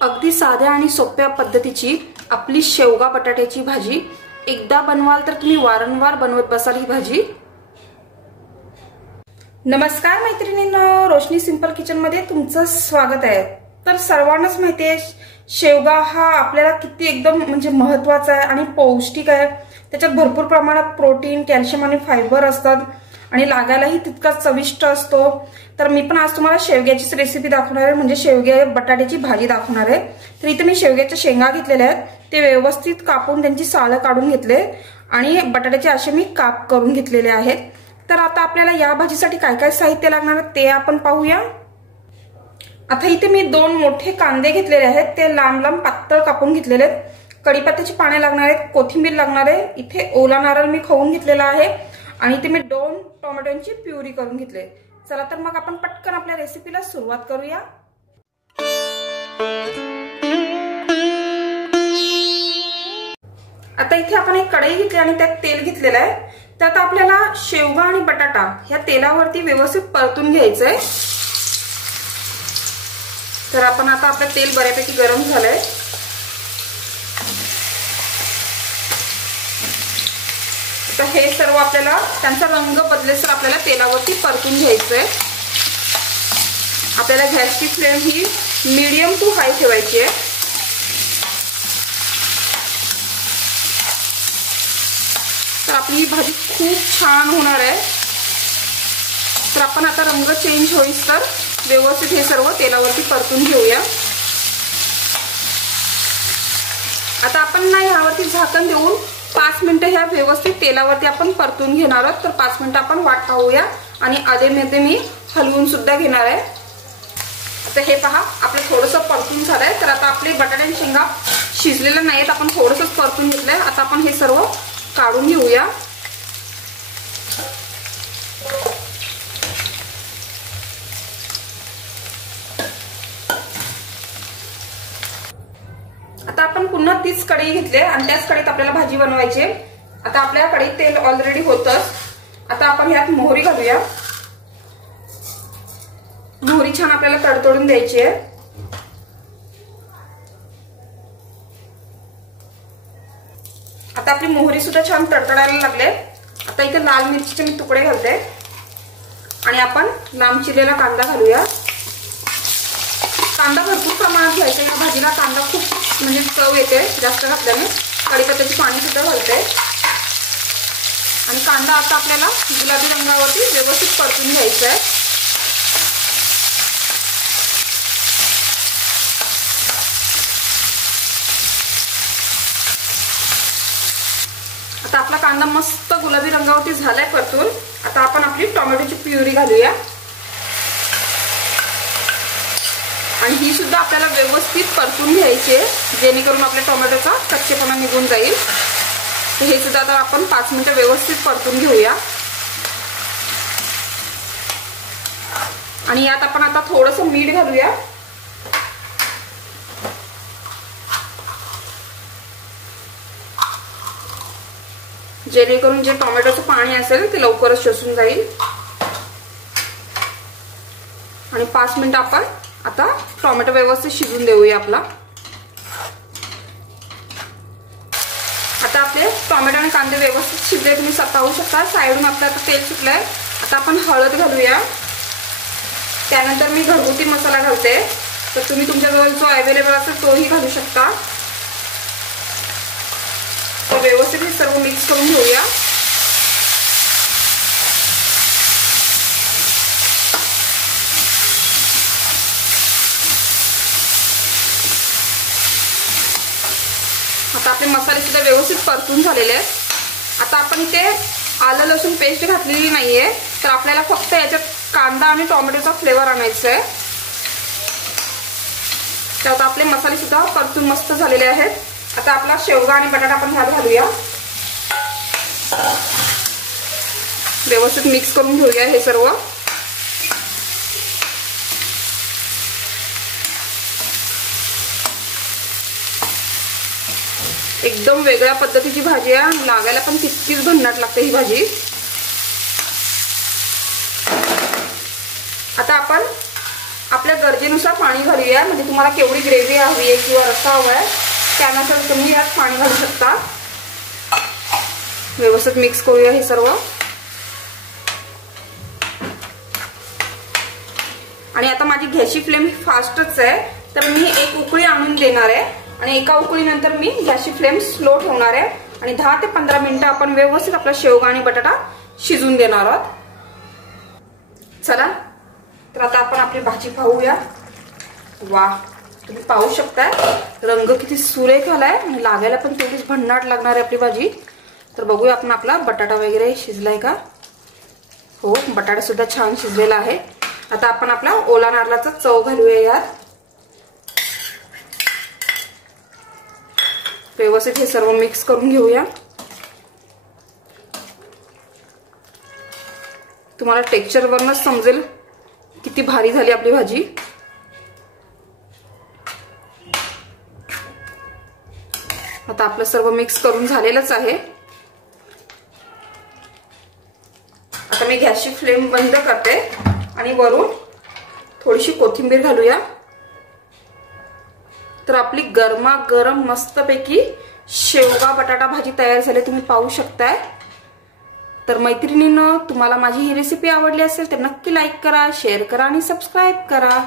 अगदी साध्या आणि सोप्या पद्धतीची आपली शेवगा बटाट्याची भाजी एकदा बनवाल तर तुम्ही वारंवार बनवत बसाल ही भाजी। नमस्कार मैत्रिणींनो, रोशनी सिंपल किचन मध्ये तुमचं स्वागत आहे। तर सर्वांनाच माहिती आहे शेवगा हा आपल्याला किती एकदम म्हणजे महत्त्वाचा आहे आणि पौष्टिक आहे। त्याच्यात भरपूर प्रमाणात प्रोटीन, कॅल्शियम आणि फायबर असतात आणि लागायलाही तितकाच चविष्ट असतो। तर मी पण आज तुम्हाला शेवग्याचीच रेसिपी दाखवणार आहे, म्हणजे शेवगे बटाट्याची भाजी दाखवणार आहे। तर इथे मी शेवग्याच्या शेंगा घेतलेल्या आहेत, ते व्यवस्थित कापून त्यांची सालं काढून घेतले आणि बटाट्याचे असे मी काप करून घेतलेले आहेत। तर आता आपल्याला या भाजीसाठी काय काय साहित्य लागणार आहे ते आपण पाहूया। आता इथे मी 2 मोठे कांदे घेतलेले आहेत, ते लांब लांब पातळ कापून घेतलेले आहेत। कढीपत्त्याची पाने लागणार आहेत, कोथिंबीर लागणार आहे, इथे ओला नारळ मी खवून घेतलेला आहे आणि इथे मी 2 टोमॅटोची प्युरी करून घेतले। चला तर मग आपण पटकन आपल्या रेसिपीला सुरुवात करूया। आता इथे आपण एक कढई घेतली आणि त्यात तेल घेतलेलं आहे। त्यात आपल्याला शेवगा आणि बटाटा ह्या तेलावरती व्यवस्थित परतून घ्यायचंय। तर आपण आता आपलं तेल बऱ्यापैकी गरम झालंय। तर हे सर्व आपल्याला त्यांचा रंग बदलेसर आपल्याला तेलावरती परतून घ्यायचंय। आपल्याला गॅसची फ्लेम ही मीडियम टू हाय ठेवायची आहे। तर आपली ही भाजी खूप छान होणार आहे। तर आपण आता रंग चेंज होईस तर व्यवस्थित हे सर्व तेलावरती परतून घेऊया। आता आपण ना यावरती झाकण देऊन 5 मिनिटं ह्या व्यवस्थित तेलावरती आपण परतून घेणार आहोत। तर 5 मिनिटं आपण वाट पाहूया आणि आधेमध्ये मी हलवून सुद्धा घेणार आहे। आता हे पहा, आपलं थोडंसं परतून झालंय। तर आता आपले बटाट्याची शेंगा शिजलेल्या नाहीत, आपण थोडंसंच परतून घेतलंय। आता आपण हे सर्व काढून घेऊया। आता आपण पुन्हा तीच कढई घेतली आणि त्याच कढईत आपल्याला भाजी बनवायची। आता आपल्या कढईत तेल ऑलरेडी होतच। आता आपण यात मोहरी घालूया। मोहरी छान आपल्याला तडतडून द्यायची आहे। आता आपली मोहरी सुद्धा छान तडतडायला लागले। आता इथे लाल मिरचीचे मी तुकडे घालते आणि आपण लांब चिरलेला कांदा घालूया। कांदा भरपूर प्रमाणात घ्यायचा, या भाजीला कांदा खूप म्हणजे चव येते जास्त घातल्याने। कढीपत्त्याची पाने सुद्धा घालते आणि कांदा आता आपल्याला गुलाबी रंगावरती व्यवस्थित परतून घ्यायचा आहे। आता आपला कांदा मस्त गुलाबी रंगावरती झालाय परतून। आता आपण आपली टोमॅटोची प्युरी घालूया आणि ही सुद्धा आपल्याला व्यवस्थित परतून घ्यायची आहे, जेणेकरून आपल्या टोमॅटोचा कच्चेपणा निघून जाईल। हे सुद्धा आता आपण 5 मिनिटं व्यवस्थित परतून घेऊया आणि यात आपण आता थोडंसं मीठ घालूया। जेणेकरून जे टोमॅटोचं पाणी असेल ते लवकरच शोषून जाईल आणि 5 मिनिटं आपण आता टोमॅटो व्यवस्थित शिजून देऊया आपला। आता आपले टोमॅटो आणि कांदे व्यवस्थित शिजले, तुम्ही पाहू शकता। साईडून आपलं आता तेल सुटलंय। आता आपण हळद घालूया। त्यानंतर मी घरगुती मसाला घालते, तर तुम्ही तुमच्याजवळ जो अवेलेबल असेल तोही घालू शकता। तर व्यवस्थित हे सर्व मिक्स करून घेऊया। आता आपले मसाले सुद्धा व्यवस्थित परतून झालेले आहेत। आता आपण इथे आलं लसूण पेस्ट घातलेली नाहीये, तर आपल्याला फक्त याच्यात कांदा आणि टोमॅटोचा फ्लेवर आणायचा आहे। तर आता आपले मसाले सुद्धा परतून मस्त झालेले आहेत। आता आपला शेवगा आणि बटाटा आपण ह्यात घालूया, व्यवस्थित मिक्स करून घेऊया हे सर्व। एकदम वेगळ्या पद्धतीची भाजी आहे, लागायला पण तितकीच भन्नाट लागते ही भाजी। आता आपण आपल्या गरजेनुसार पाणी घालूया, म्हणजे तुम्हाला केवढी ग्रेव्ही हवी आहे किंवा रस्सा हवा आहे त्यानुसार तुम्ही यात पाणी घालू शकता। व्यवस्थित मिक्स करूया हे सर्व। आणि आता माझी गॅसची फ्लेम फास्टच आहे, तर मी एक उकळी आणून देणार आहे आणि एका उकळीनंतर मी गॅसची फ्लेम स्लो ठेवणार आहे आणि 10 ते 15 मिनिटं आपण व्यवस्थित आपला शेवगा आणि बटाटा शिजून देणार आहोत। चला तर आता आपण आपली भाजी पाहूया। वाह, तुम्ही पाहू शकता रंग किती सुरेख आलाय आणि लागायला पण तेवढीच भन्नाट लागणार आहे आपली भाजी। तर बघूया आपण आपला बटाटा वगैरे शिजलाय का। हो, बटाटा सुद्धा छान शिजलेला आहे। आता आपण आपला ओला नारळाचा चव घालूया यात। व्यवस्थित हे सर्व मिक्स करून घेऊया। तुम्हाला टेक्स्चर वरूनच समजेल किती भारी झाली आपली भाजी। आता आपलं सर्व मिक्स करून झालेलंच आहे। आता मी गॅसची फ्लेम बंद करते आणि वरून थोडीशी कोथिंबीर घालूया। तर आपली गरमागरम मस्तपैकी शेवगा बटाटा भाजी तयार झाली, तुम्ही पाहू शकताय। तर मैत्रिणींनो, तुम्हाला माझी ही रेसिपी आवडली असेल तर नक्की लाईक करा, शेअर करा आणि सबस्क्राईब करा।